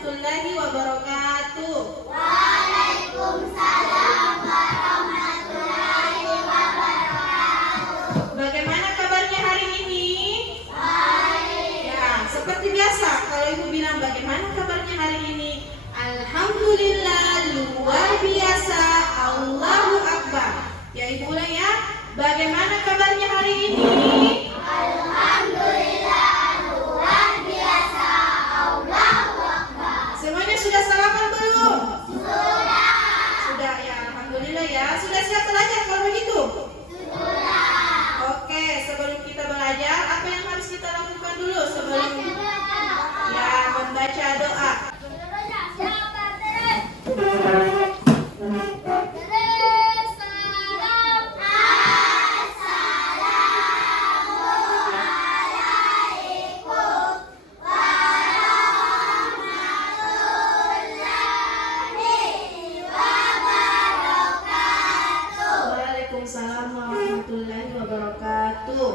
warahmatullahi wabarakatuh. Waalaikumsalam warahmatullahi wabarakatuh. Bagaimana kabarnya hari ini? Baik. Ya, seperti biasa kalau Ibu bilang bagaimana kabarnya hari ini? Alhamdulillah, luar biasa, Allahu Akbar. Ya Ibu ulang ya. Bagaimana kabarnya hari ini? Alhamdulillah, luar biasa, Allahu Akbar. Semuanya sudah sarapan belum? Sudah. Sudah ya, Alhamdulillah ya. Sudah siap belajar kalau begitu? Sudah. Oke, sebelum kita belajar, apa yang harus kita lakukan dulu sebelum ya membaca doa? Siapa terus? Terus salam. Assalamualaikum warahmatullahi wabarakatuh. Waalaikumsalam warahmatullahi wabarakatuh.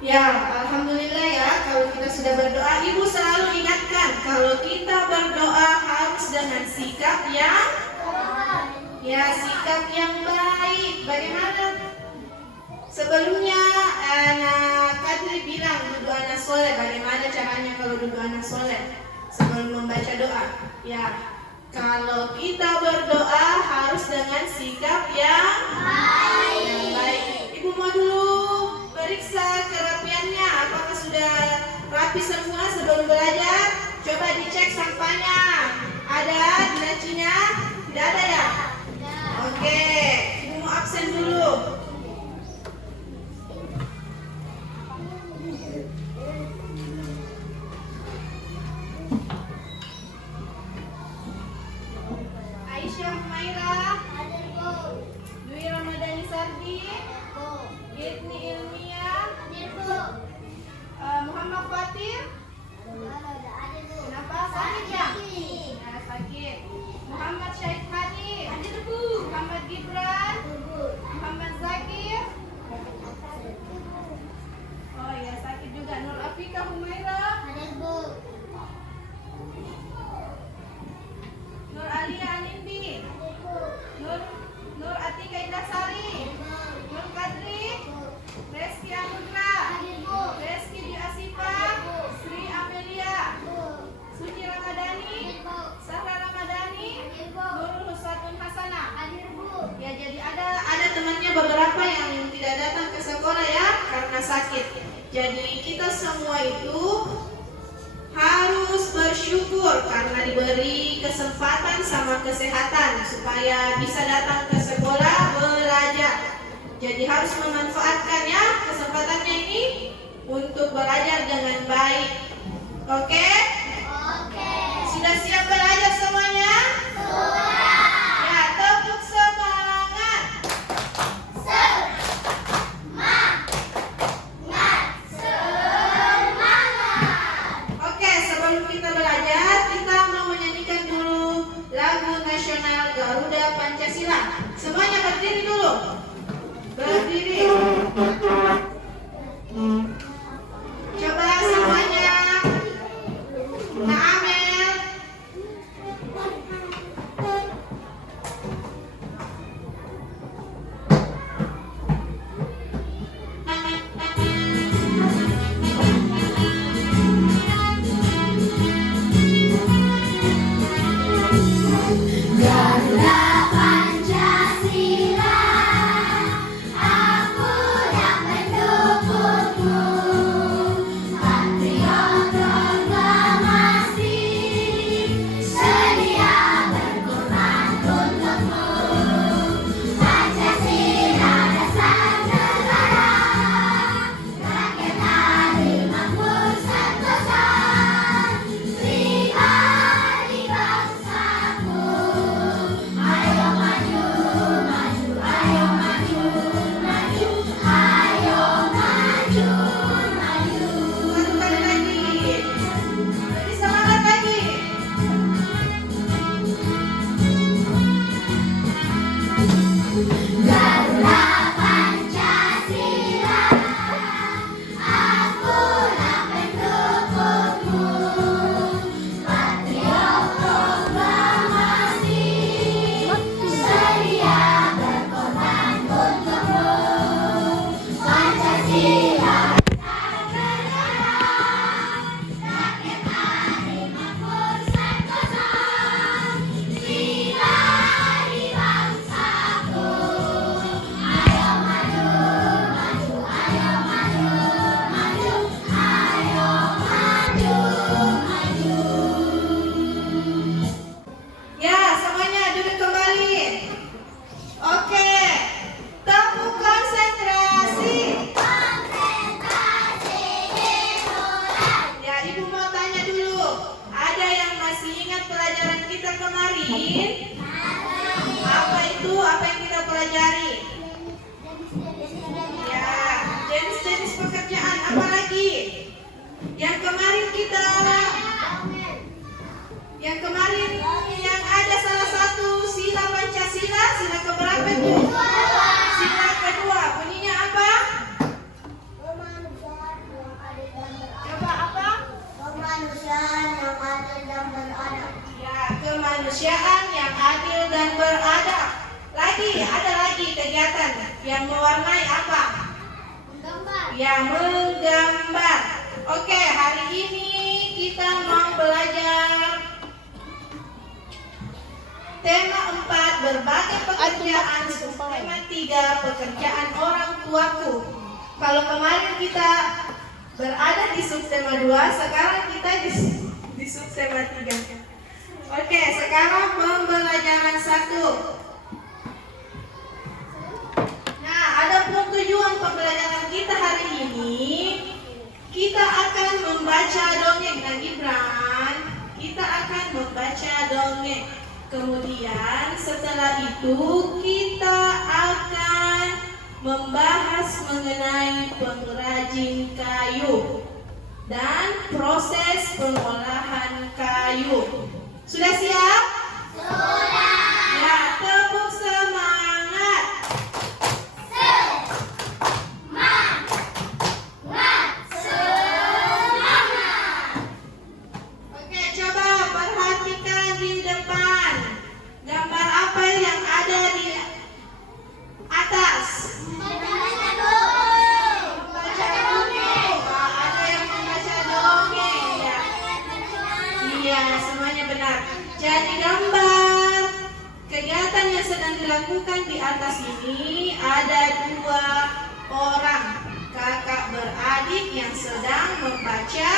Ya, Alhamdulillah ya, kalau kita sudah berdoa, Ibu selalu ingatkan kalau kita berdoa harus dengan sikap yang baik. Bagaimana? Sebelumnya anak Kadri bilang duduk anak soleh. Bagaimana caranya kalau duduk anak soleh sebelum membaca doa? Ya, kalau kita berdoa harus dengan sikap yang baik. Ibu mau dulu periksa kerapiannya, apakah sudah rapi semua sebelum belajar? Coba dicek sampahnya. Ada di lacinya? Tidak ada ya? Oke, Ibu mau absen dulu. Aisyah Humaira, Dwi Ramadhani Sardi, Gitni Ilmiah, Muhammad Fatir. Kenapa sakit ya? Nah, sakit. Muhammad Syahid Hadi, Muhammad Gibran, Muhammad Zaki. bersyukur karena diberi kesempatan sama kesehatan supaya bisa datang ke sekolah belajar. Jadi harus memanfaatkan ya kesempatannya ini untuk belajar dengan baik. Oke? Oke. Sudah siap belajar semuanya? Sudah. Ya, tepuk semangat. Oke, sebelum kita belajar, kita mau menyanyikan dulu lagu nasional Garuda Pancasila. Semuanya berdiri dulu. Berdiri. Coba semuanya. Nah, Amel. Garuda Pancasila, aku yang mendukungmu. Patriot proklamasi, sedia berkorban untukmu. Pancasila dasar negara, rakyat adil makmur sentosa, pribadi bangsaku. Ayo maju, maju, ayo maju, maju, ayo maju, maju. Satu kali lagi. Lebih semangat lagi. Garuda Pancasila, akulah pendukungmu. Patriot proklamasi, sedia berkorban untukmu. Pancasila dasar negara, rakyat adil makmur sentosa, pribadi bangsaku. Ayo maju, maju, ayo maju, maju, ayo maju, maju. Ya, semuanya duduk kembali. Oke. Tepuk konsentrasi. Konsentrasi dimulai. Ya, Ibu mau tanya dulu. Ada yang masih ingat pelajaran kita kemarin? Apa itu? Apa yang kita pelajari? Ya, jenis-jenis pekerjaan apa lagi? Yang kemarin yang ada salah satu sila Pancasila, sila keberapa itu? Sila kedua. Bunyinya apa? Coba apa? Kemanusiaan yang adil dan beradab. Ya, kemanusiaan yang adil dan beradab. Ada lagi kegiatan yang mewarnai apa? Menggambar. Ya, menggambar. Oke, hari ini kita mau belajar tema 4 berbagai pekerjaan, tema 3 pekerjaan orang tuaku. Kalau kemarin kita berada di subtema 2, sekarang kita di subtema 3. Oke, sekarang pembelajaran 1. Nah, adapun tujuan pembelajaran kita hari ini, kita akan membaca dongeng. Nah, Gibran, kita akan membaca dongeng. Kemudian setelah itu kita akan membahas mengenai pengrajin kayu dan proses pengolahan kayu. Sudah siap? Sudah. Ya, tepuk semangat. Semangat. Oke, coba perhatikan di depan. Gambar apa yang ada di atas? Membaca buku. Membaca buku. Ada yang membaca dongeng ya. Iya, semuanya benar. Jadi gambar kegiatan yang sedang dilakukan di atas ini ada 2 orang kakak beradik yang sedang membaca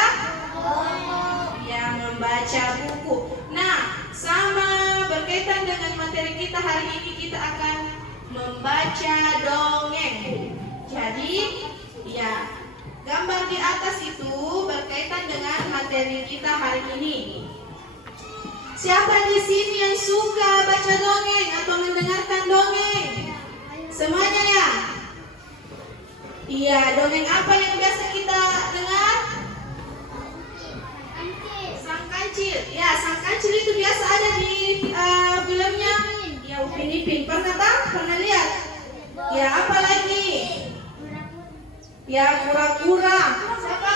membaca buku. Nah, sama berkaitan dengan materi kita hari ini, kita akan membaca dongeng. Jadi, ya, gambar di atas itu berkaitan dengan materi kita hari ini. Siapa di sini yang suka baca dongeng atau mendengarkan dongeng? Semuanya ya? Iya, dongeng apa yang biasa kita dengar? Sang Kancil. Ya, Sang Kancil itu biasa ada di filmnya. Ya, Upin Ipin. Pernah tahu? Pernah lihat? Ya, apa lagi? Ya, kura-kura. Siapa?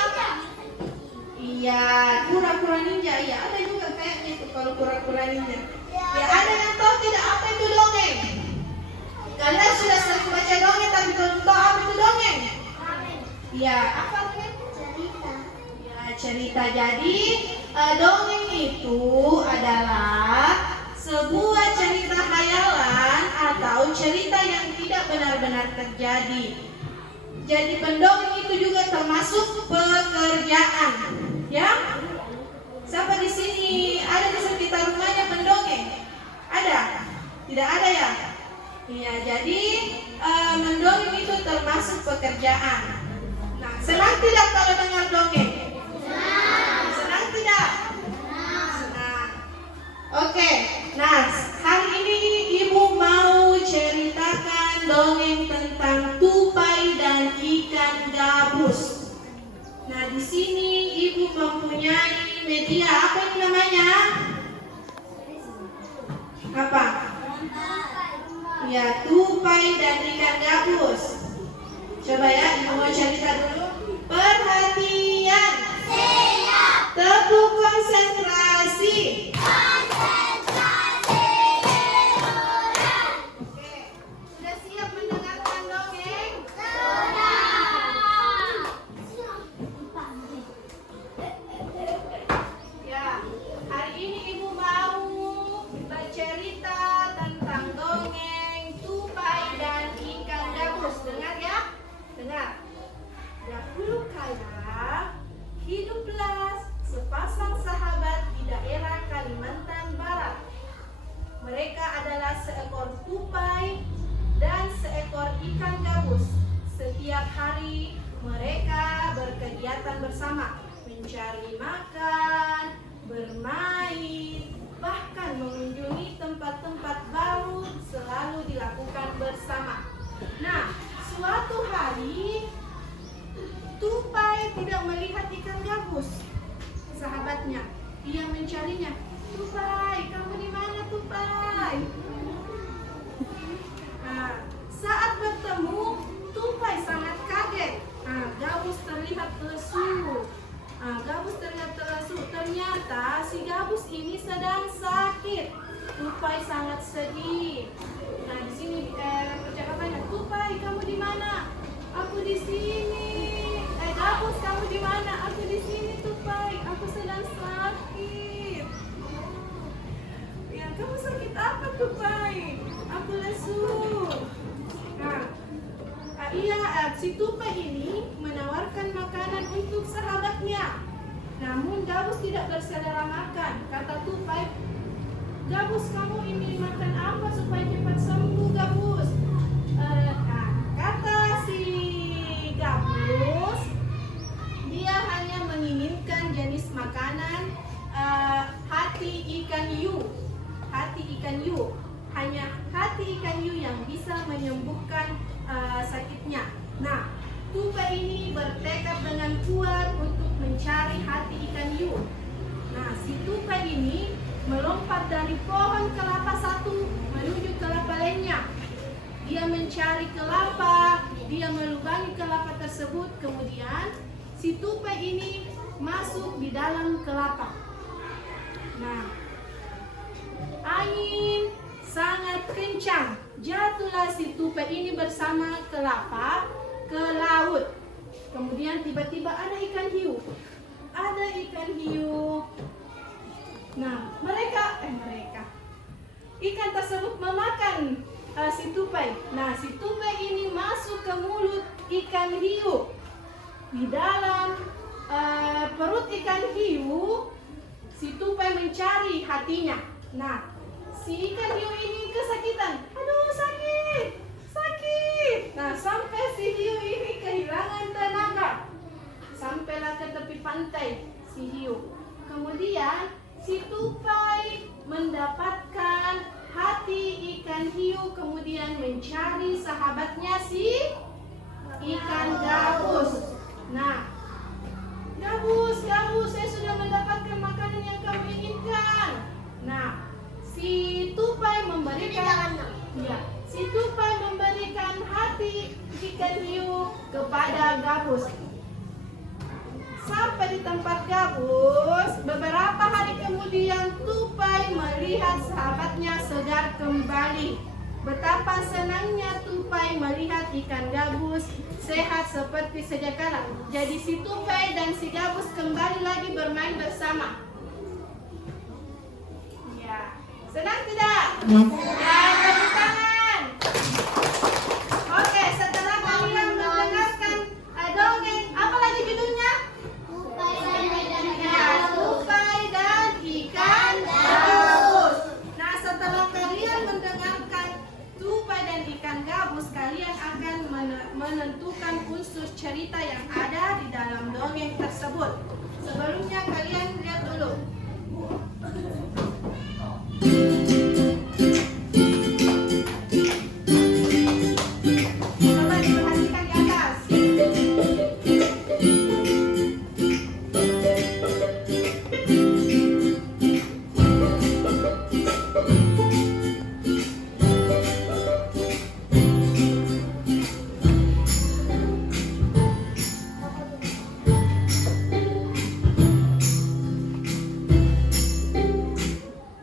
Iya, kura-kura ninja. Iya, ada juga kayaknya itu kalau kura-kura ninja. Ya, ada yang tahu tidak apa itu dongeng? Kalian sudah sering baca dongeng tapi belum tahu apa itu dongeng? Ya, apa dongeng? Cerita. Ya, cerita. Jadi, dongeng itu adalah sebuah cerita khayalan atau cerita yang tidak benar-benar terjadi. Jadi pendongeng itu juga termasuk pekerjaan, ya? Siapa di sini ada di sekitar rumahnya pendongeng? Ada? Tidak ada ya? Iya, jadi mendongeng itu termasuk pekerjaan. Nah, senang tidak kalau dengar dongeng? Senang tidak? Senang. Oke, nah hari ini Ibu mau ceritakan dongeng tentang tupai dan ikan gabus. Nah, di sini Ibu mempunyai media apa ini namanya? Apa? Ya, tupai dan ikan gabus. Coba ya, Ibu mau cerita dulu. Perhatian. Siap. Teguh konsentrasi. Konsentrasi liburan. Oke, sudah siap mendengarkan dongeng? Ya, hari ini Ibu mau bercerita tentang dongeng tupai dan ikan gabus. Dengar ya? Dengar. Dahulu kala hiduplah sepasang sahabat di daerah Kalimantan Barat. Mereka adalah seekor tupai dan seekor ikan gabus. Setiap hari mereka berkegiatan bersama, mencari makan, bermain, bahkan mengunjungi tempat-tempat baru selalu dilakukan bersama. Nah, suatu hari tupai tidak melihat ikan gabus, sahabatnya. Dia mencarinya. Tupai, kamu di mana, Tupai? Nah, saat bertemu, tupai sangat kaget. Gabus terlihat lesu. Ternyata si gabus ini sedang sakit. Tupai sangat sedih. Nah, di sini percakapannya, Tupai, kamu di mana? Aku di sini. Gabus, kamu di mana? Aku di sini, Tupai. Aku sedang sakit. Ya, kamu sakit apa, Tupai? Aku lesu. Nah, si tupai ini menawarkan makanan untuk sahabatnya. Namun gabus tidak berselera makan. Kata tupai, Gabus, kamu ingin makan apa supaya cepat sembuh, Gabus? Kata si gabus, dia hanya menginginkan jenis makanan hati ikan hiu. Hanya hati ikan hiu yang bisa menyembuhkan sakitnya. Nah, tupai ini bertekad dengan kuat untuk mencari hati ikan hiu. Nah, si tupai ini melompat dari pohon kelapa satu menuju kelapa lainnya. Dia mencari kelapa, dia melubangi kelapa tersebut, kemudian si tupai ini masuk di dalam kelapa. Nah, angin sangat kencang. Jatuhlah si tupai ini bersama kelapa ke laut. Kemudian tiba-tiba ada ikan hiu. Nah, ikan tersebut memakan si tupai. Nah, si tupai ini masuk ke mulut ikan hiu. Di dalam perut ikan hiu, si tupai hatinya. Nah, si ikan hiu ini kesakitan. Aduh, sakit, sakit. Nah, sampai si hiu ini kehilangan tenaga. Sampailah ke tepi pantai si hiu. Kemudian si tupai mendapatkan hati ikan hiu, kemudian mencari sahabatnya si ikan gabus. Nah, gabus, gabus, saya sudah mendapatkan makanan yang kamu inginkan. Nah, si tupai memberikan, ya, si tupai memberikan hati ikan hiu kepada gabus. Sampai di tempat gabus, beberapa hari kemudian tupai melihat sahabatnya segar kembali. Betapa senangnya tupai melihat ikan gabus sehat seperti sedia kala. Jadi si tupai dan si gabus kembali lagi bermain bersama. Ya, senang tidak? Ya, tepuk tangan. Oke, setelah kalian mendengarkan dongeng, apa lagi judulnya? Ya, tupai dan ikan gabus. Nah, setelah kalian mendengarkan tupai dan ikan gabus, kalian akan menentukan unsur cerita yang ada di dalam dongeng tersebut. Sebelumnya kalian lihat dulu. Coba diperhatikan di atas.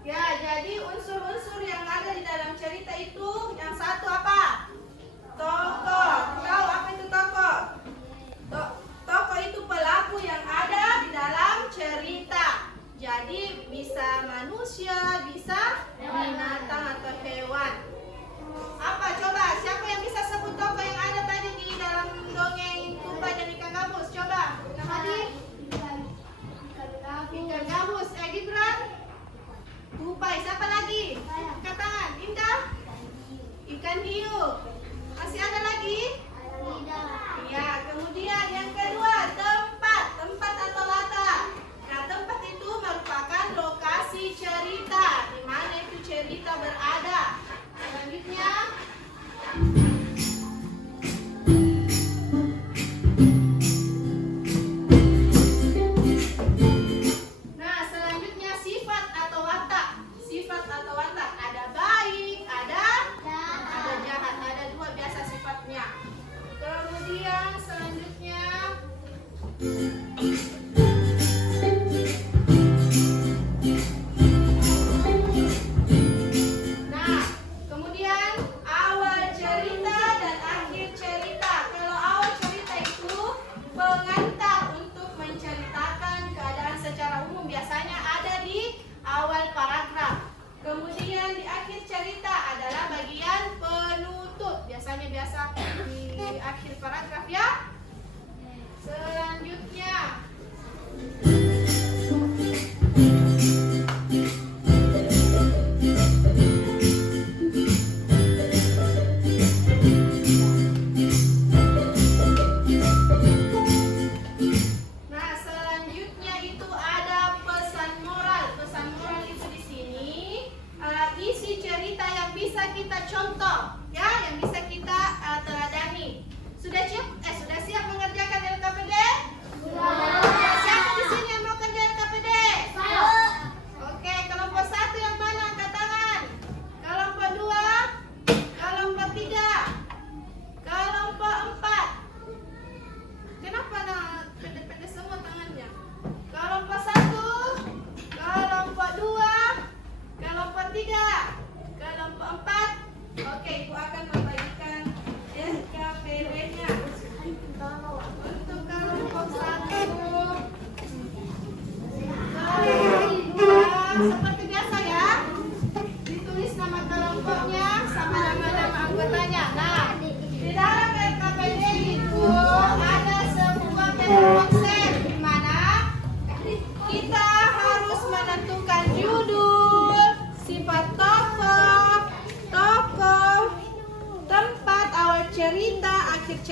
Ya, jadi unsur-unsur yang ada di dalam cerita itu, yang satu apa? Tokoh. Tahu apa itu tokoh? Tokoh itu pelaku yang ada di dalam cerita. Jadi bisa manusia, bisa binatang atau hewan. Apa coba? Siapa yang bisa sebut tokoh yang ada tadi di dalam dongeng tupai dan ikan gabus? Coba. Tadi ikan gabus. Gibran. Tupai. Siapa lagi? Angkat tangan. Indah. Ikan hiu. Masih ada lagi? Ya, kemudian yang kedua, tempat. Tempat atau latar. Nah, tempat itu merupakan lokasi cerita, di mana itu cerita berada. Selanjutnya, nah, selanjutnya sifat atau watak. Sifat atau watak. Ada baik, ada jahat, ada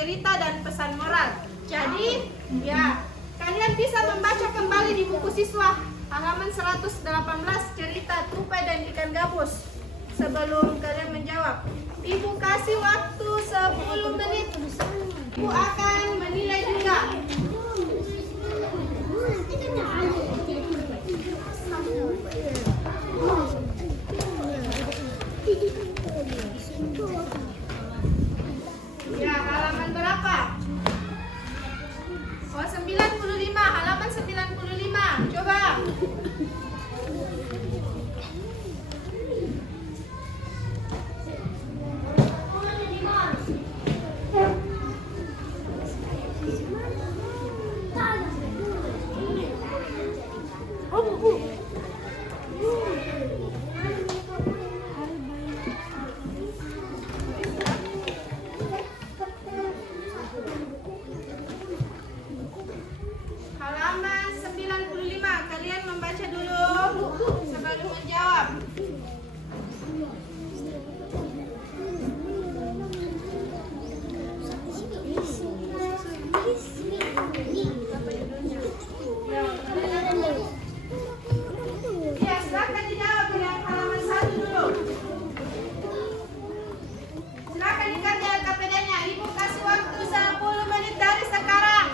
cerita dan pesan moral. Jadi, ya, kalian bisa membaca kembali di buku siswa halaman 118 cerita tupai dan ikan gabus. Sebelum kalian menjawab, Ibu kasih waktu 10 menit. Ibu akan menilai juga. Ya, halaman berapa? Oh, 95, halaman 95. Coba. Halaman 95, kalian membaca dulu sebelum menjawab. Ya, silakan dijawab yang halaman 1 dulu. Silakan dikerja KPD-nya. Ibu kasih waktu 10 menit dari sekarang.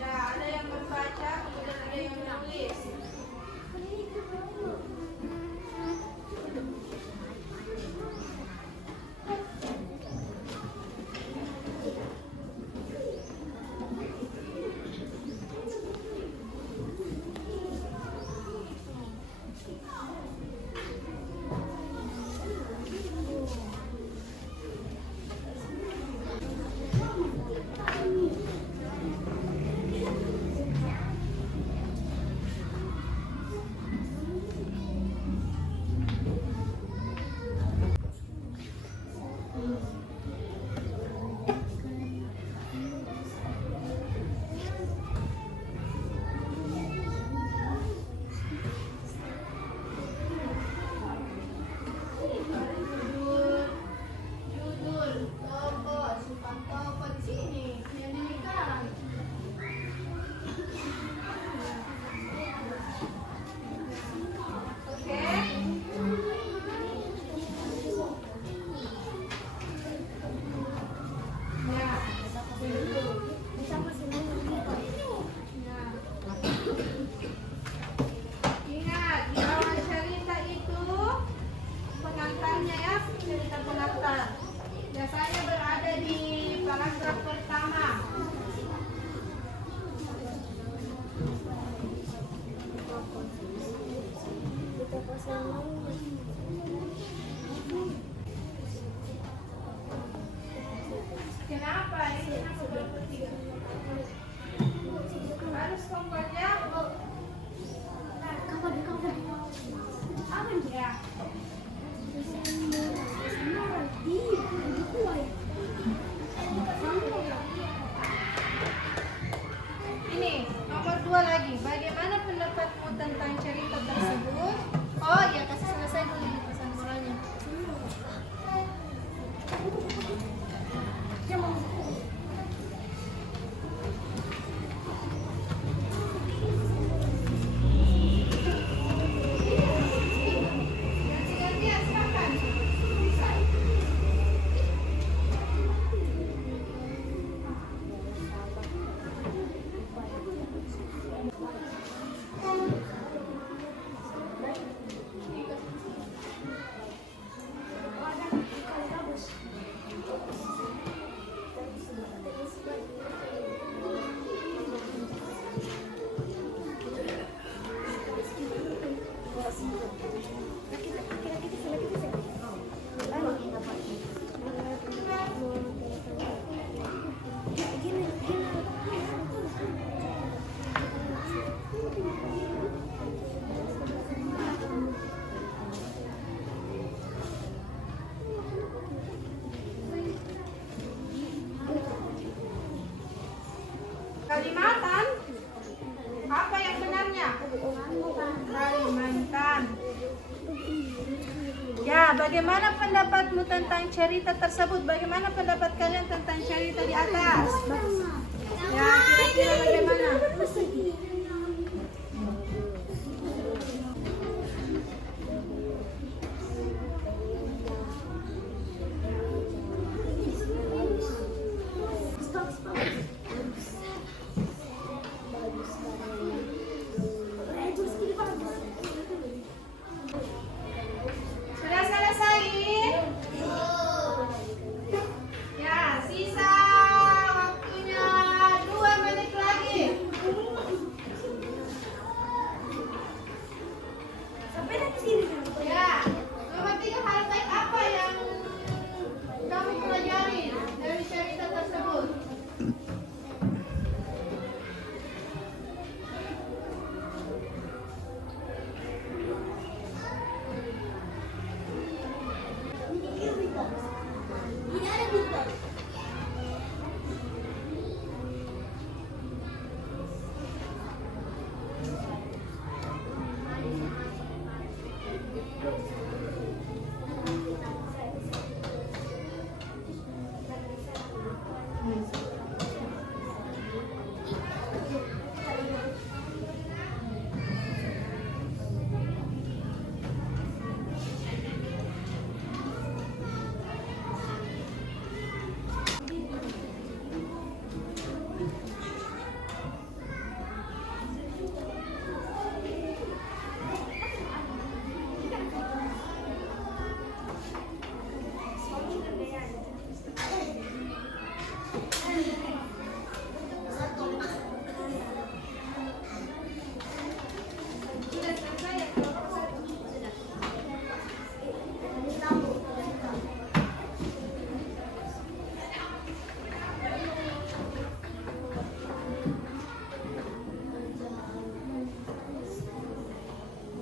Ya, ada yang membaca, kemudian ada yang menulis. Judul, tokoh, simpan tokoh di sini. Yang demikian. Oke. Ya. Ingat, di awal cerita itu pengantarnya ya, cerita pengantar. Biasanya berada di paragraf pertama. Kenapa ini? Kenapa bertiga? Harus kompak ya. Ya. Ini nomor 2 lagi. Bagaimana pendapatmu tentang cerita tersebut? Oh ya, kasih selesai dulu ini pesan moralnya. Ganti-gantian, silakan. Ya, bagaimana pendapatmu tentang cerita tersebut? Bagaimana pendapat kalian tentang cerita di atas? Ya, kira-kira bagaimana? Sudah selesai? Ya, sisa waktunya 2 menit lagi. Ya, nomor 3 hal baik apa yang kamu pelajari dari cerita tersebut?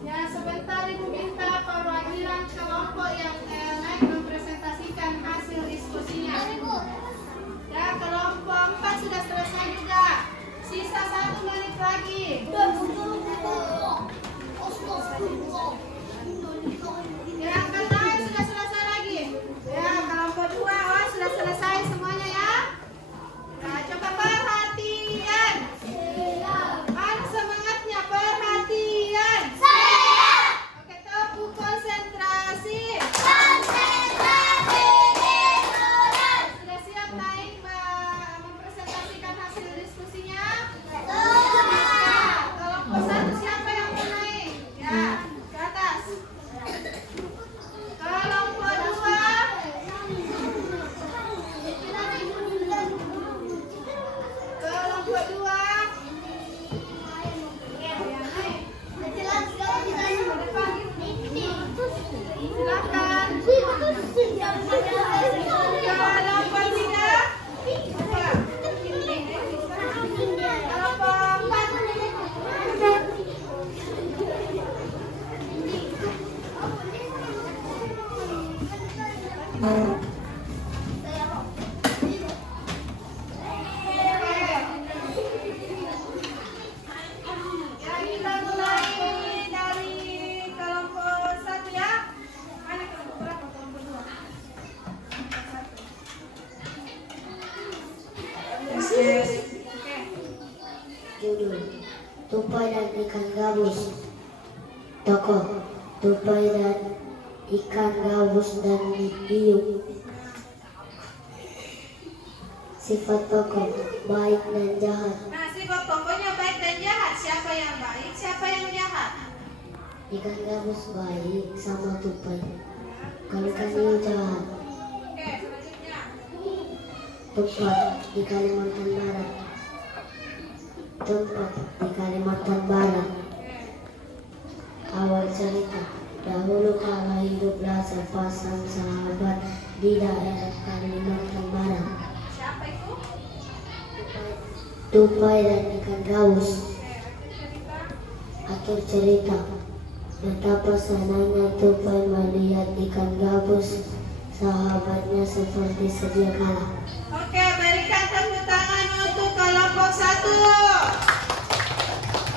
Ya, sebentar Ibu minta perwakilan kelompok yang naik mempresentasikan hasil diskusinya. Ya, kelompok 4 sudah selesai juga. Sisa 1 menit lagi. Ya, angkat tangan sudah selesai lagi. Ya, kelompok 2 sudah selesai semuanya ya. Nah, coba perhatian. Mana semangatnya? Perhatian. Oke, tepuk konsentrasi. Sudah siap naik mempresentasikan hasil diskusinya? Kelompok 1 siapa yang mau naik? Ya, ke atas. Kelompok 2. Kelompok 2. Ya, naik. Silakan. Kelompok 3. Kelompok 4. Ya, kita mulai dari kelompok 1 ya. Mana kelompok berapa? Kelompok 2. Oke. Judul Tupai dan Ikan Gabus. Tokoh Tupai dan Ikan Gabus dan Hiu. Sifat tokoh baik dan jahat. Nah, sifat tokohnya baik dan jahat. Siapa yang baik, siapa yang jahat? Ikan gabus baik sama tupai. Kalau ikan hiu jahat. Oke, selanjutnya. Tempat di Kalimantan Barat. Tempat di Kalimantan Barat. Awal cerita. Dahulu kala hiduplah sepasang sahabat di daerah Kalimantan Barat. Siapa itu? Tupai dan ikan gabus. Cerita. Akhir cerita. Betapa senangnya Tupai melihat ikan gabus sahabatnya seperti sedia kala. Oke, berikan tepuk tangan untuk kelompok 1.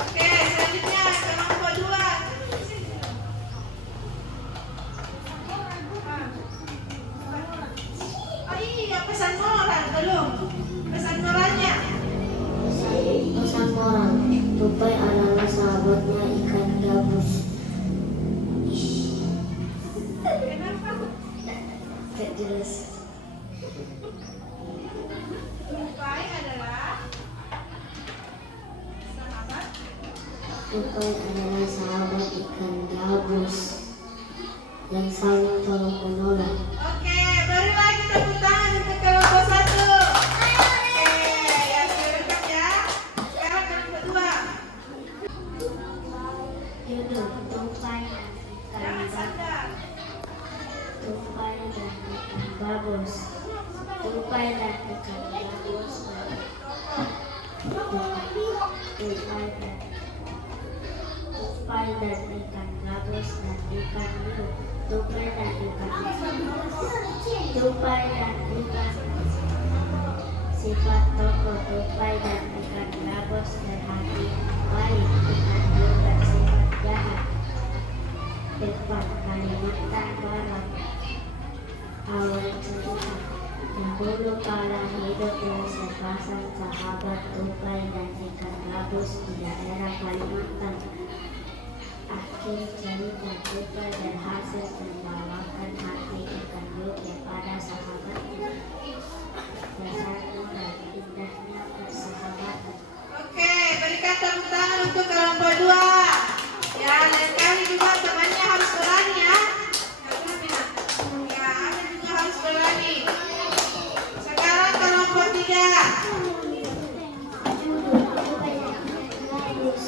Oke, selanjutnya kelompok 2. jelas. Tupai adalah sahabat. Tupai adalah sahabat ikan gabus yang saling tolong menolong. Oke, beri lagi tepuk tangan untuk kelompok 1. Oke, ya silakan ya. Sekarang kelompok 2. Judul tupai dan Jangan ikan sadar. tupai dan ikan gabus. Tupai dan ikan gabus. Tupai dan ikan gabus dan ikan hiu. Tupai dan ikan tupai dan ikan sifat tokoh. Tupai dan ikan gabus berhati baik. Ikan hiu bersifat jahat. Depan Kalimantan Barat. Awal cerita. Dahulu kala hiduplah sepasang sahabat tupai dan ikan gabus di daerah Kalimantan. Akhir cerita, tupai berhasil membawakan hati ikan hiu kepada sahabatnya. Bersatu dan indahnya persahabatan. Oke, berikan tepuk tangan untuk kelompok 2. Ya, lain kali juga temannya harus berani ya. Ya, Bina. Ya, Anda juga harus berani. Sekarang kelompok 3. Judul tupai dan ikan gabus.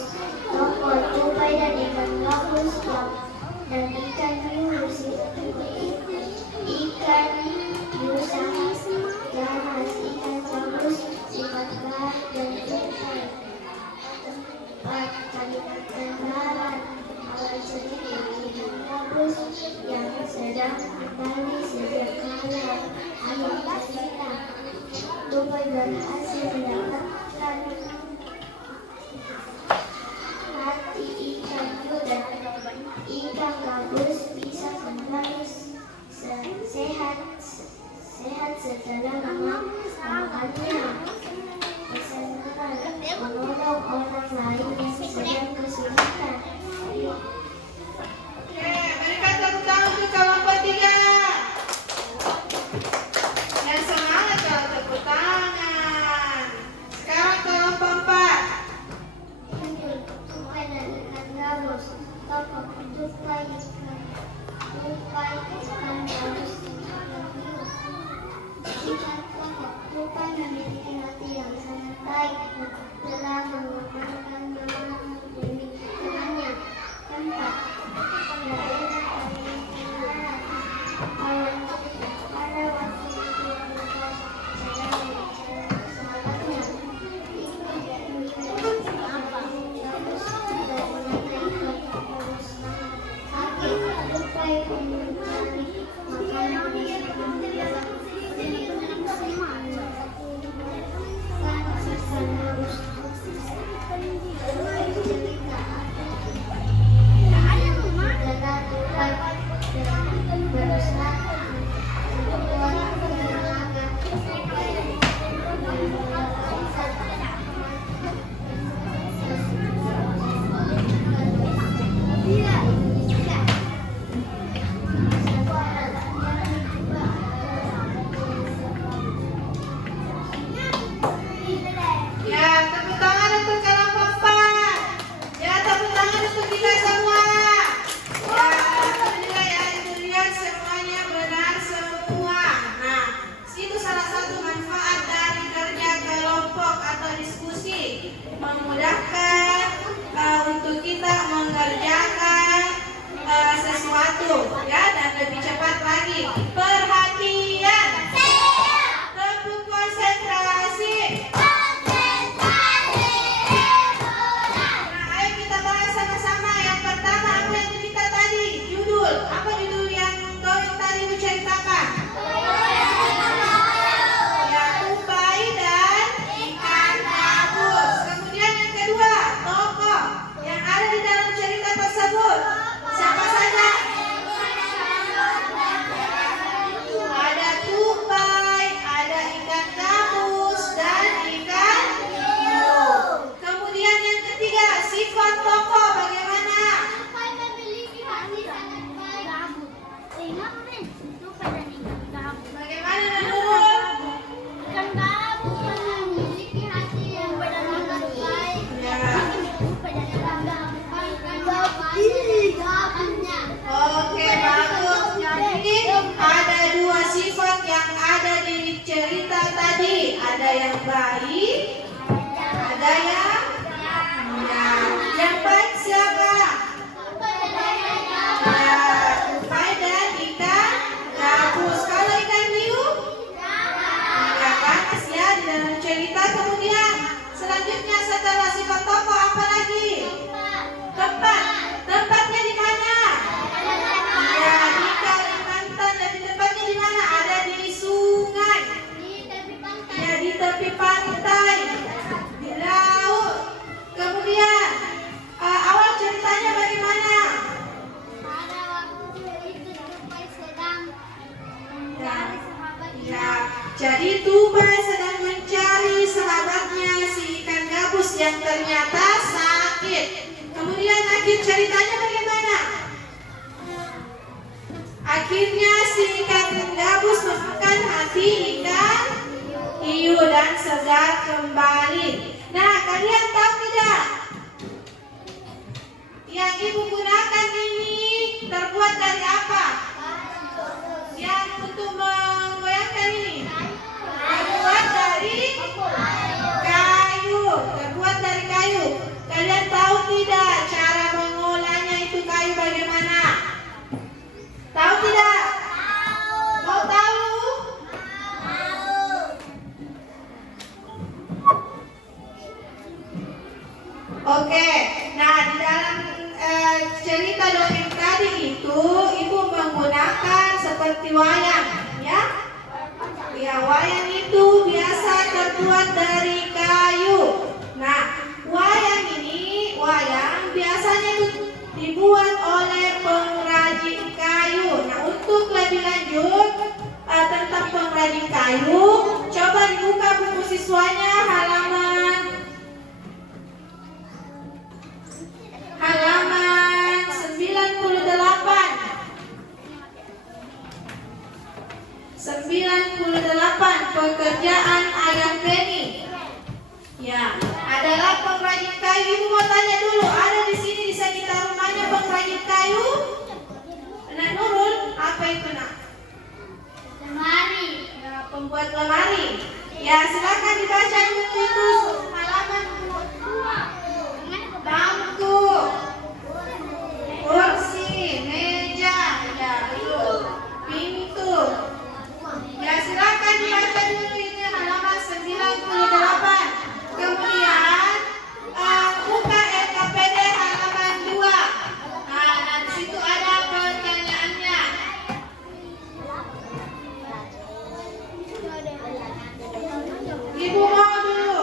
Tokoh tupai dan ikan gabus dan ikan hiu ikan hiu sangat ganas. Ikan gabus sifat galak dan tupai. Tempat Kalimantan Barat. Awal cerita ikan gabus yang sedang kembali sejak kala. Akhir cerita tupai berhasil mendapatkan hati ikan hiu dan ikan gabus bisa kembali sehat setelah memakannya. Kesenangan menolong orang lain yang sedang kesulitan. Oke, berikan tepuk tangan untuk kelompok 3. Dan semangat kalau tepuk tangan. Sekarang kelompok 4. Judul tupai dan ikan gabus. Tokoh tupai ikan gabus dan hiu. Sifat tokoh tupai memiliki sakit. Kemudian akhir ceritanya bagaimana? Akhirnya si ikan gabus memakan hati ikan hiu dan segar kembali. Nah, kalian tahu tidak? Yang ibu gunakan ini terbuat dari apa? Yang untuk menggoyangkan ini terbuat dari kayu. Terbuat dari kayu. Kalian tahu tidak cara mengolahnya itu kayu bagaimana? Tahu tidak? Mau tahu? Oke. Nah, di dalam cerita dongeng tadi itu ibu menggunakan seperti wayang, ya? Ya, wayang itu biasa terbuat dari kayu. Nah, wayang biasanya itu dibuat oleh pengrajin kayu. Nah, untuk lebih lanjut tentang pengrajin kayu, coba dibuka buku siswanya halaman 98 pekerjaan Ayah Penny. Ya, adalah pengrajin kayu. Ibu mau tanya dulu, ada di sini di sekitar rumahnya pengrajin kayu? Nak Nurul, apa itu nak? Lemari. Ya, pembuat lemari. Ya, silakan dibaca dulu itu halaman bangku, kursi, meja, ya betul, pintu. Ya, silakan dibaca dulu ini halaman 98. Kemudian buka LKPD halaman 2. Nah, di situ ada pertanyaannya. Ibu mau dulu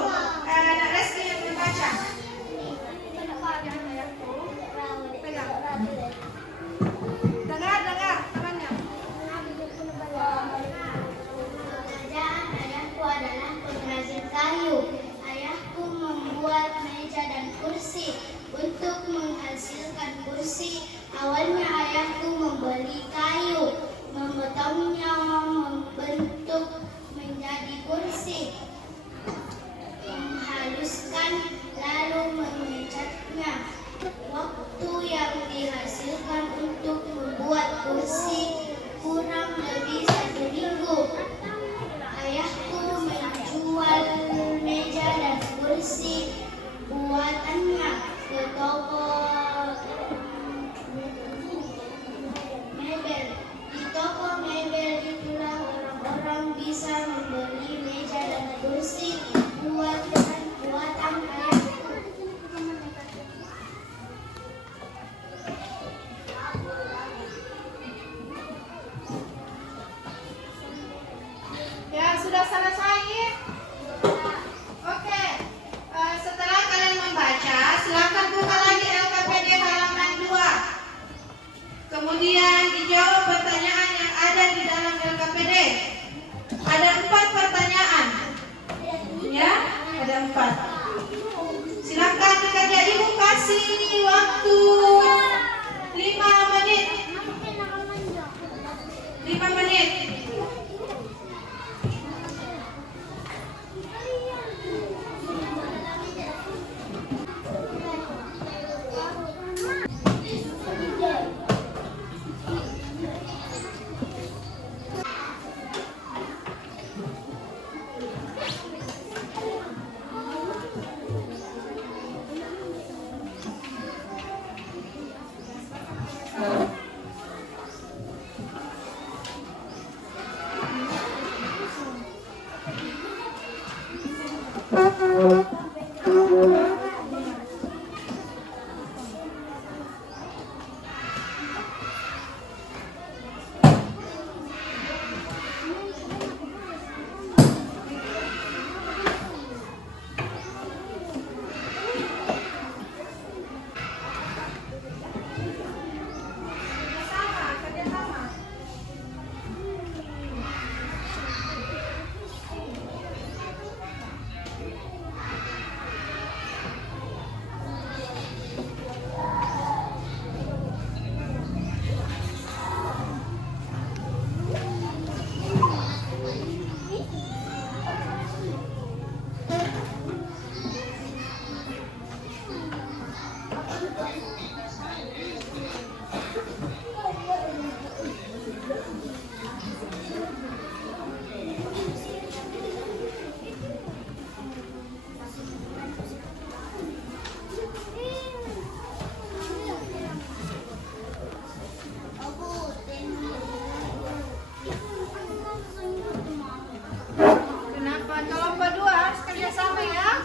Kenapa? Kelompok 2 harus kerjasama ya.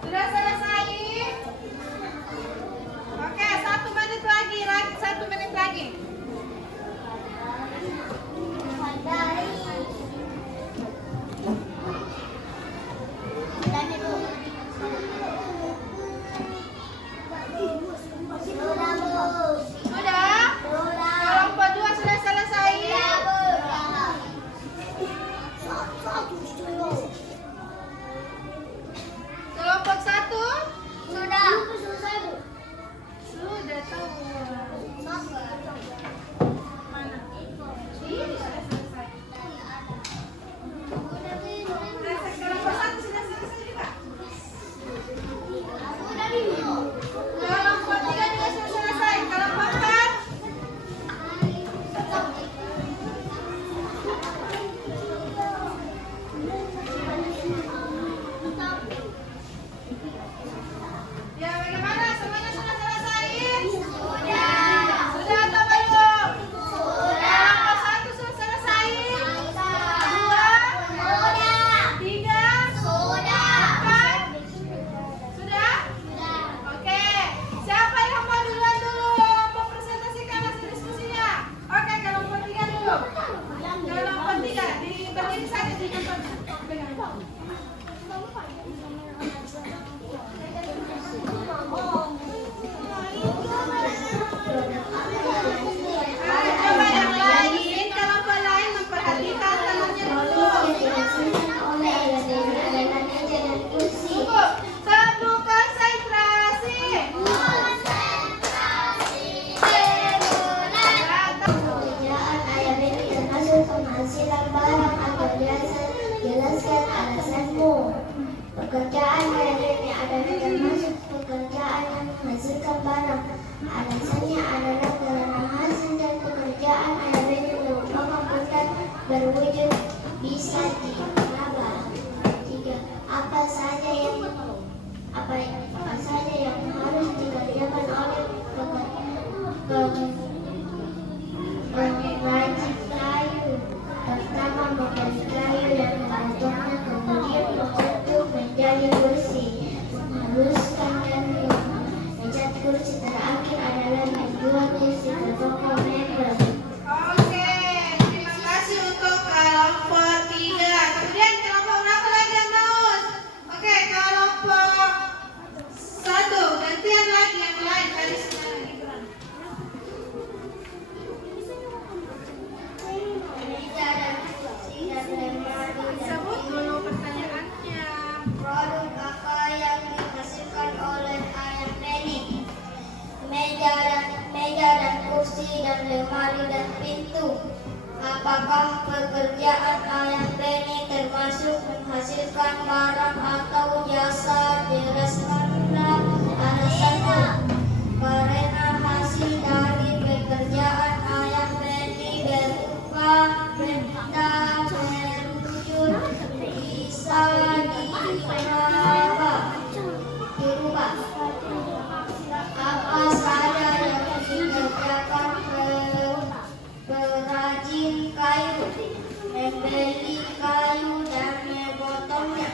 Sudah selesai? Oke, 1 menit lagi, 1 menit lagi. Sudah? Kelompok 2 sudah selesai? Kelompok 1? Sudah tahu. Mana? Ini sudah selesai. Kelompok 1 sudah selesai juga. Kelompok 3 juga sudah selesai. Kelompok 4? Ya, bagaimana? Semuanya sudah selesai? Sudah atau belum? Kelompok 1 sudah selesai? 2? 3? 4? Sudah? Oke. Siapa yang mau duluan dulu mempresentasikan hasil diskusinya? Oke, kelompok 3 dulu. Kelompok 3 berdiri saja di tempatnya. Coba yang lain, kelompok lain memperhatikan temannya dulu. Tunggu, satu konsentrasi. Pekerjaan ayah Beni termasuk penghasilan barang atau jelaskan alasanmu. Pekerjaan ayah Beni adalah termasuk pekerjaan yang menghasilkan barang. Alasannya adalah karena hasil dan pekerjaan ayah Beni merupakan berkat berwujud bisa diraba. 3. Apa saja yang harus dikerjakan oleh pengrajin kayu? Pertama, membeli kayu dan memotongnya, kemudian membentuk menjadi kursi, menghaluskan dan mencat kursi. Terakhir adalah menjual kursi ke toko mebel. Oke, terima kasih untuk kelompok 3. Kemudian kelompok berapa lagi yang mau? Oke, kelompok 1. Gantian lagi yang lain. Tadi sudah Gibran. Sebut dulu pertanyaannya. Produk apa yang dihasilkan oleh ayah Beni? Meja dan kursi dan lemari dan pintu. Apakah pekerjaan ayah Beni termasuk menghasilkan barang atau jasa? Jelaskanlah alasannya. Karena hasil dari pekerjaan ayah Beni berupa benda berwujud bisa dirubah. Apa saja yang dikerjakan pengrajin kayu? Membeli kayu dan memotongnya.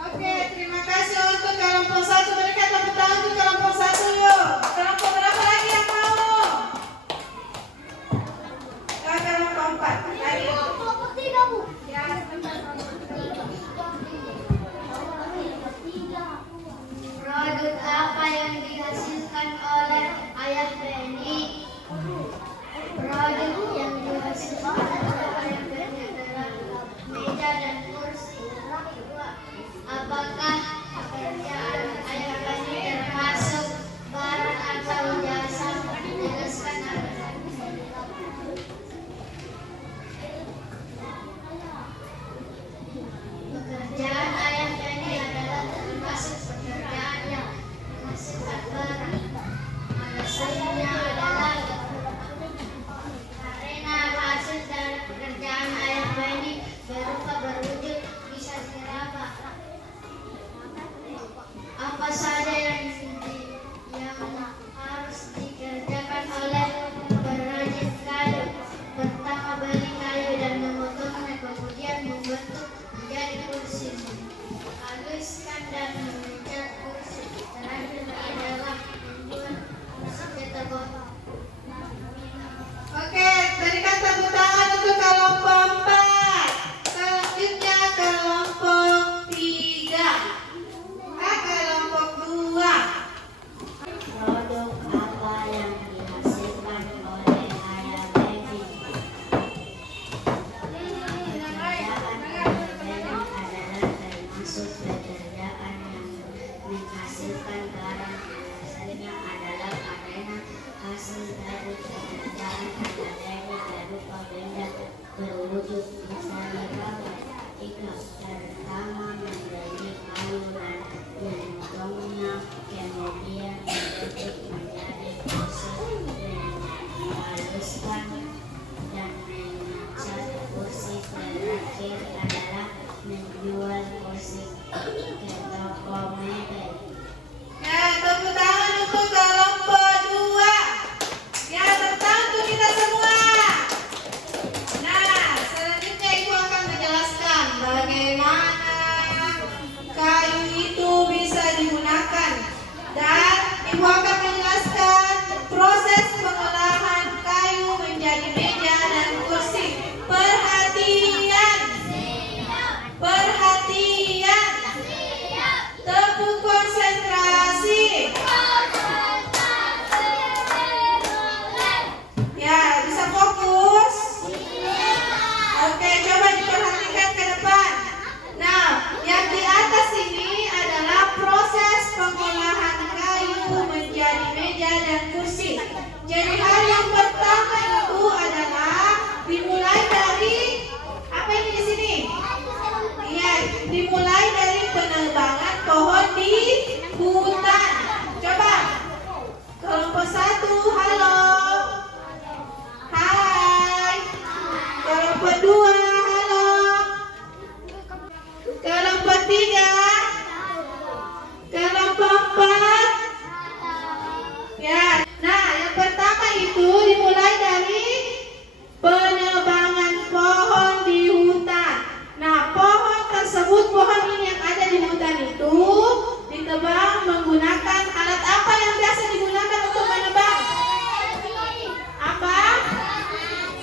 Oke, terima kasih untuk kelompok 1. Mereka tepuk tangan AFBNI. Produk yang dihasilkan oleh AFBNI adalah meja dan kursi. Apakah pekerjaan AFBNI termasuk barang atau jasa? Jelaskan. Pekerjaan AFBNI adalah termasuk pekerjaan yang menghasilkan barang. Alasannya adalah karena hasil dari pekerjaan AFBNI berupa berwujud bisa diraba. Apa saja yang harus dikerjakan oleh perajin kayu? Pertama, beli kayu dan memotongnya, kemudian membentuk menjadi kursi, haluskan dan mengecat kursi. Terakhir adalah membuat kursi cetak. Oke, berikan tepuk tangan untuk kelompok 4. Selanjutnya kelompok 3. Kelompok 2. Produk apa yang dihasilkan oleh AFBNI? Pekerjaan AFBNI adalah termasuk pekerjaan yang menghasilkan barang. Alasannya adalah karena hasil dari pekerjaan AFBNI berupa benda berwujud bisa diraba. Tiga, pertama membeli kayu dan memotongnya, kemudian membentuk menjadi kursi, menghaluskan dan mengecat kursi. Terakhir adalah menjual kursi ke toko mebel. Ya, tepuk tangan untuk kelompok 2. Ya, tepuk tangan untuk kita semua. Nah, selanjutnya Ibu akan menjelaskan bagaimana kayu itu bisa digunakan. Dan Ibu akan menjelaskan proses pengolahan kayu menjadi meja dan kursi. Perhatian. Perhatian. Tepuk konsentrasi. Ya, bisa fokus? Oke, coba diperhatikan ke depan. Nah, yang di atas ini adalah proses pengolahan kayu menjadi meja dan kursi. Jadi hal yang pertama itu adalah dimulai dari apa ini di sini? Iya, dimulai dari penebangan pohon di hutan. Coba kelompok 1, halo. Hai. Kelompok 2, halo. Kelompok 3. Kelompok 4. Ya, nah yang pertama itu dimulai dari penebangan pohon di hutan. Nah, pohon tersebut, pohon ini yang ada di hutan itu ditebang menggunakan alat apa yang biasa digunakan untuk menebang? Apa?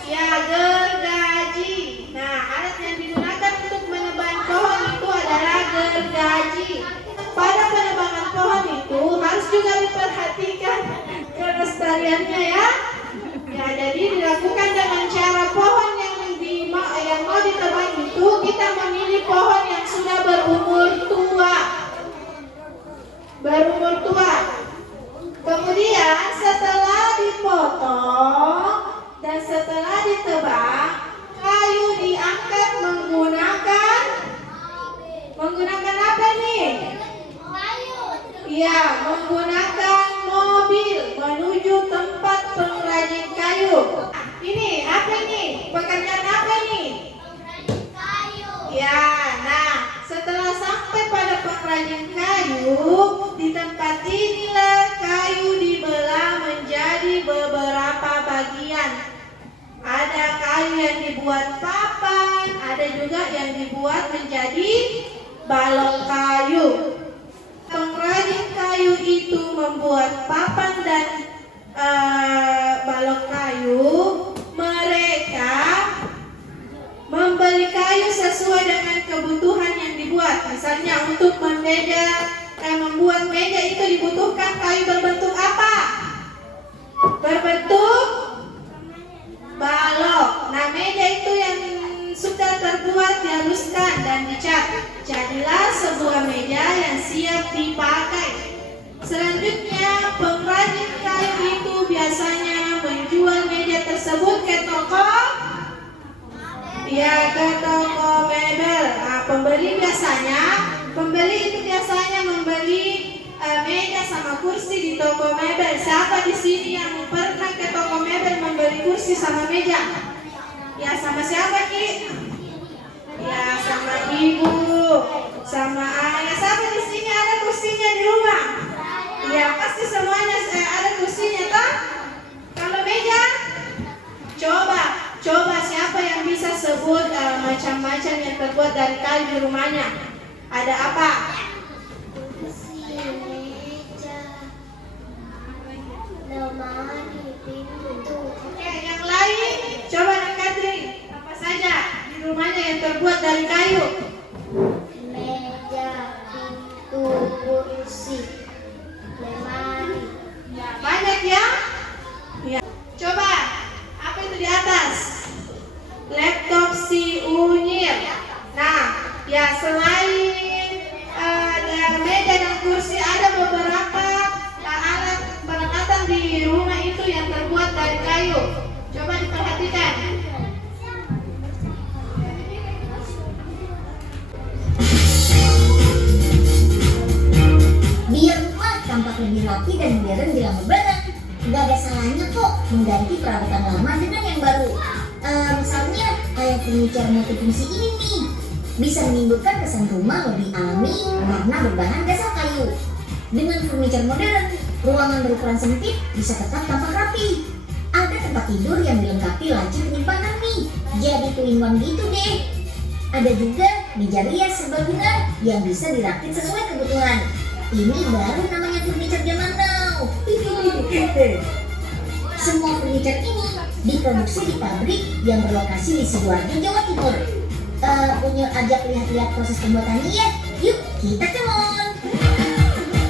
Ya, gergaji. Nah, alat yang digunakan untuk menebang pohon itu adalah gergaji. Pada penebangan pohon itu harus juga diperhatikan kelestariannya ya. Ya, jadi dilakukan dengan cara pohon yang mau ditebang itu kita memilih pohon yang sudah berumur tua. Kemudian setelah dipotong dan setelah ditebang, kayu diangkat menggunakan apa nih? Iya, menggunakan mobil menuju tempat pengrajin kayu. Ini apa ini? Pekerjaan apa ini? Ya, nah setelah sampai pada pengrajin kayu, di tempat inilah kayu dibelah menjadi beberapa bagian. Ada kayu yang dibuat papan, ada juga yang dibuat menjadi balok kayu. Pengrajin kayu itu membuat papan dan balok kayu. Mereka membeli kayu sesuai dengan kebutuhan yang dibuat. Misalnya untuk membuat meja itu dibutuhkan kayu berbentuk apa? dan dicat. Jadilah sebuah meja yang siap dipakai. Selanjutnya, pengrajin kayu itu biasanya menjual meja tersebut ke toko mebel. Nah, pembeli itu biasanya membeli meja sama kursi di toko mebel. Siapa di sini yang pernah ke toko mebel membeli kursi sama meja? Ya, sama siapa, Ki? Ya, sama ibu, sama ayah. Siapa di sini ada kursinya di rumah? Ya, pasti semuanya ada kursinya, toh? Kalau meja, coba siapa yang bisa sebut macam-macam yang terbuat dari kayu di rumahnya? Ada apa? Kursi, meja, lemari, pintu. Oke, yang lain, coba Katri, apa saja di rumahnya yang terbuat dari kayu? Meja, pintu, kursi, lemari. Banyak ya? Ya. Coba, apa itu di atas? Laptop si Unyil. Nah, ya selain meja dan kursi, ada beberapa alat peralatan di rumah itu yang terbuat dari kayu. Coba diperhatikan. Biar rumah tampak lebih rapi dan modern jelang lebaran, nggak ada salahnya kok mengganti peralatan lama dengan yang baru. Misalnya kayak furniture multifungsi ini nih, bisa menimbulkan kesan rumah lebih alami karena berbahan dasar kayu. Dengan furniture modern, ruangan berukuran sempit bisa tetap tampak rapi. Ada tempat tidur yang dilengkapi laci penyimpanan nih, jadi two-in-one gitu deh. Ada juga meja rias serbaguna yang bisa dirakit sesuai kebutuhan. Ini baru namanya furniture zaman now. Semua furniture ini diproduksi di pabrik yang berlokasi di Sidoarjo, Jawa Timur. Punya ajak lihat-lihat proses pembuatannya ya. Yuk, kita come on.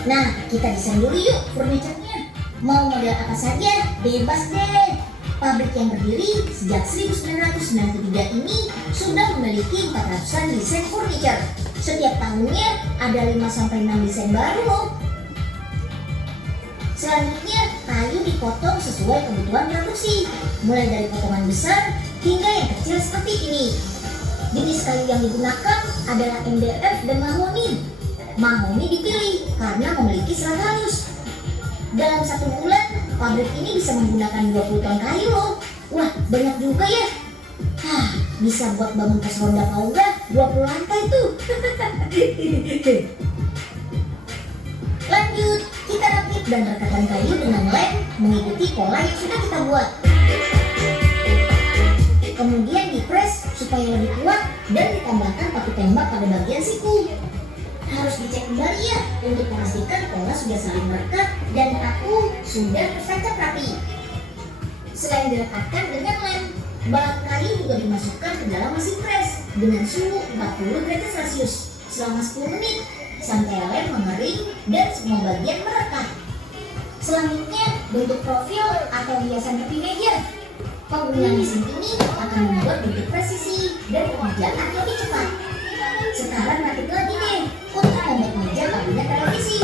Nah, kita desain dulu yuk furniture-nya. Mau model apa saja, bebas deh. Pabrik yang berdiri sejak 1993 ini sudah memiliki 400-an desain furniture. Setiap tahunnya ada 5-6 desain baru loh. Selanjutnya, kayu dipotong sesuai kebutuhan produksi, mulai dari potongan besar hingga yang kecil seperti ini. Jenis kayu yang digunakan adalah MDF dan mahoni. Mahoni dipilih karena memiliki serat halus. Dalam 1 bulan, pabrik ini bisa menggunakan 20 ton kayu loh. Wah, banyak juga ya. Bisa buat bangun pos ronda Pauga 20 lantai tuh. Lanjut, kita rakit dan rekatkan kayu dengan lem mengikuti pola yang sudah kita buat. Kemudian dipres supaya lebih kuat dan ditambahkan paku tembak pada bagian siku. Harus dicek kembali ya untuk memastikan pola sudah saling merekat dan paku sudah tertancap rapi. Selain direkatkan dengan lem, bahan kayu juga dimasukkan ke dalam mesin pres dengan suhu 40 derajat Celcius selama 10 menit sampai lem mengering dan semua bagian merekat. Selanjutnya, bentuk profil atau hiasan tepi meja. Penggunaan mesin ini akan membuat bentuk presisi dan pekerjaan lebih cepat. Sekarang rakit lagi deh untuk membuat meja kabinet televisi.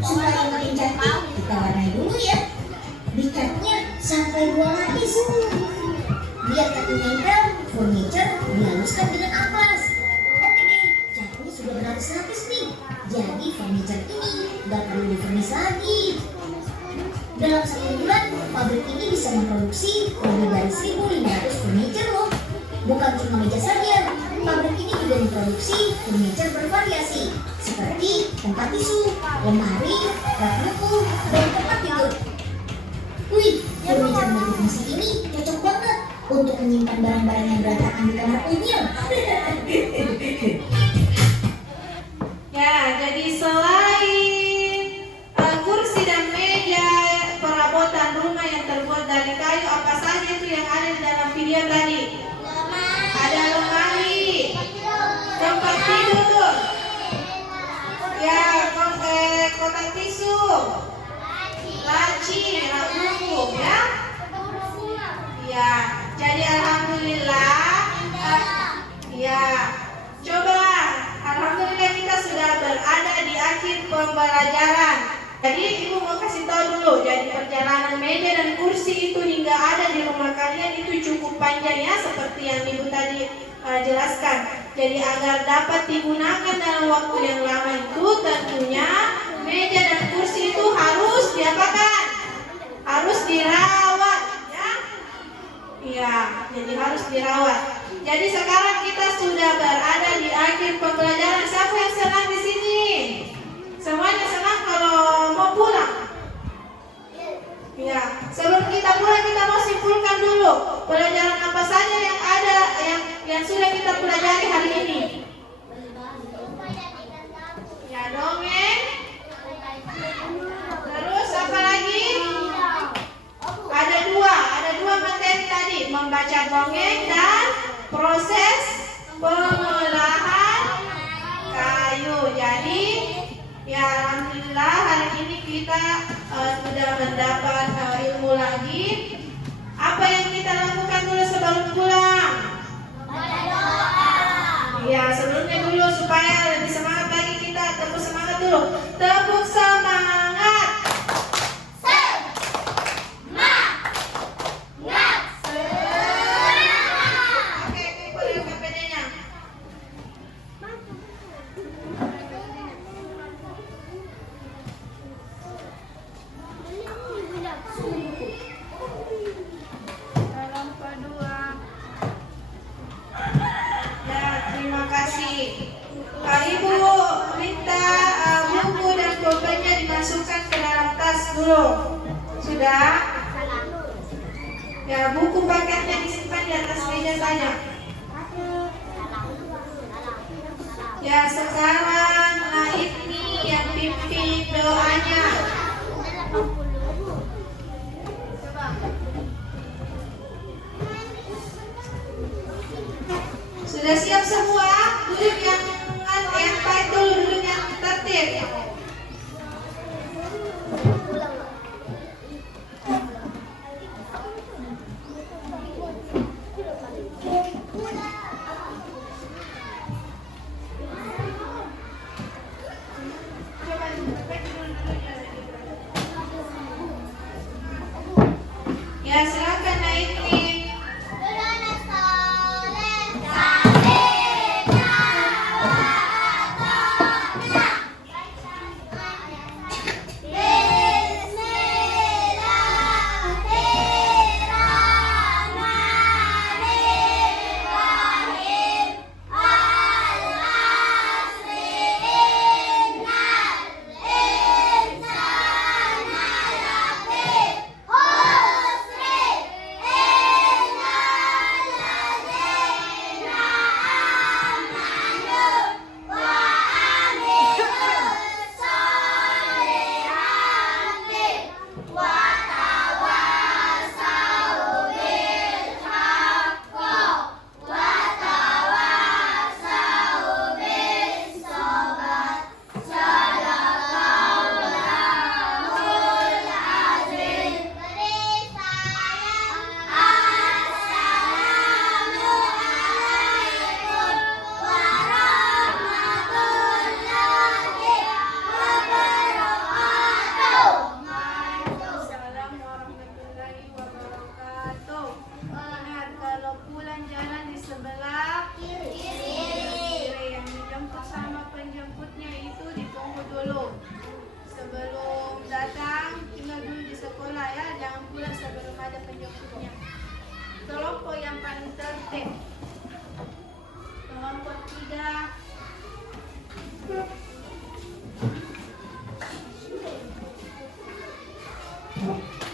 Supaya makin cantik, kita warnai dulu ya. Dicatnya sampai 2 lapis. Biar catnya nempel, furniture dihaluskan dengan amplas. Oke deh, catnya sudah berlapis-lapis nih. Jadi furniture ini gak perlu divernis lagi. Dalam 1 bulan, pabrik ini bisa memproduksi lebih dari 1.500 furniture loh. Bukan cuma meja saja, pabrik ini juga memproduksi furniture bervariasi seperti tempat tisu, lemari, rak buku, dan tempat tidur. Wih, furniture multifungsi ini cocok banget untuk menyimpan barang-barang yang berantakan di kamar Unyil. Ya, jadi selain kursi dan meja, perabotan rumah yang terbuat dari kayu, apa saja itu yang ada di dalam video tadi? Ada lemari, tempat tidur, ya, kotak tisu, laci, rak buku, ya. Ya, jadi alhamdulillah, ya. pembelajaran. Jadi ibu mau kasih tahu dulu, jadi perjalanan meja dan kursi itu hingga ada di rumah kalian itu cukup panjang ya, seperti yang ibu tadi jelaskan. Jadi agar dapat digunakan dalam waktu yang lama itu tentunya meja dan kursi itu harus diapakan? Harus dirawat ya. Iya, jadi harus dirawat. Jadi sekarang kita sudah berada di akhir pembelajaran. Siapa yang senang di sini? Semuanya senang kalau mau pulang? Ya, sebelum kita pulang kita mau simpulkan dulu pelajaran apa saja yang ada yang sudah kita pelajari hari ini. Ya, dongeng. Terus apa lagi? Ada dua materi tadi, membaca dongeng dan proses pengolahan kayu. Jadi ya alhamdulillah hari ini kita sudah mendapat ilmu lagi. Apa yang kita lakukan dulu sebelum pulang? Ya sebelumnya dulu supaya lebih semangat lagi kita tepuk semangat dulu. Tepuk semangat. Oke, kumpulin KPD-nya. Dalam kedua. Ya, terima kasih. Ibu minta buku dan pulpennya dimasukkan ke dalam tas dulu. Sudah? Ya, buku paketnya disimpan di atas meja saja. Ya, sekarang Naifni yang pimpin doanya. Sudah siap semua? Duduk yang baik dulu, duduk yang tertib. Ya, silakan Naifni. Sebelah kiri. Yang dijemput sama penjemputnya itu ditunggu dulu. Sebelum datang tinggal dulu di sekolah ya, jangan pulang sebelum ada penjemputnya. Kelompok yang paling tertib, kelompok 3.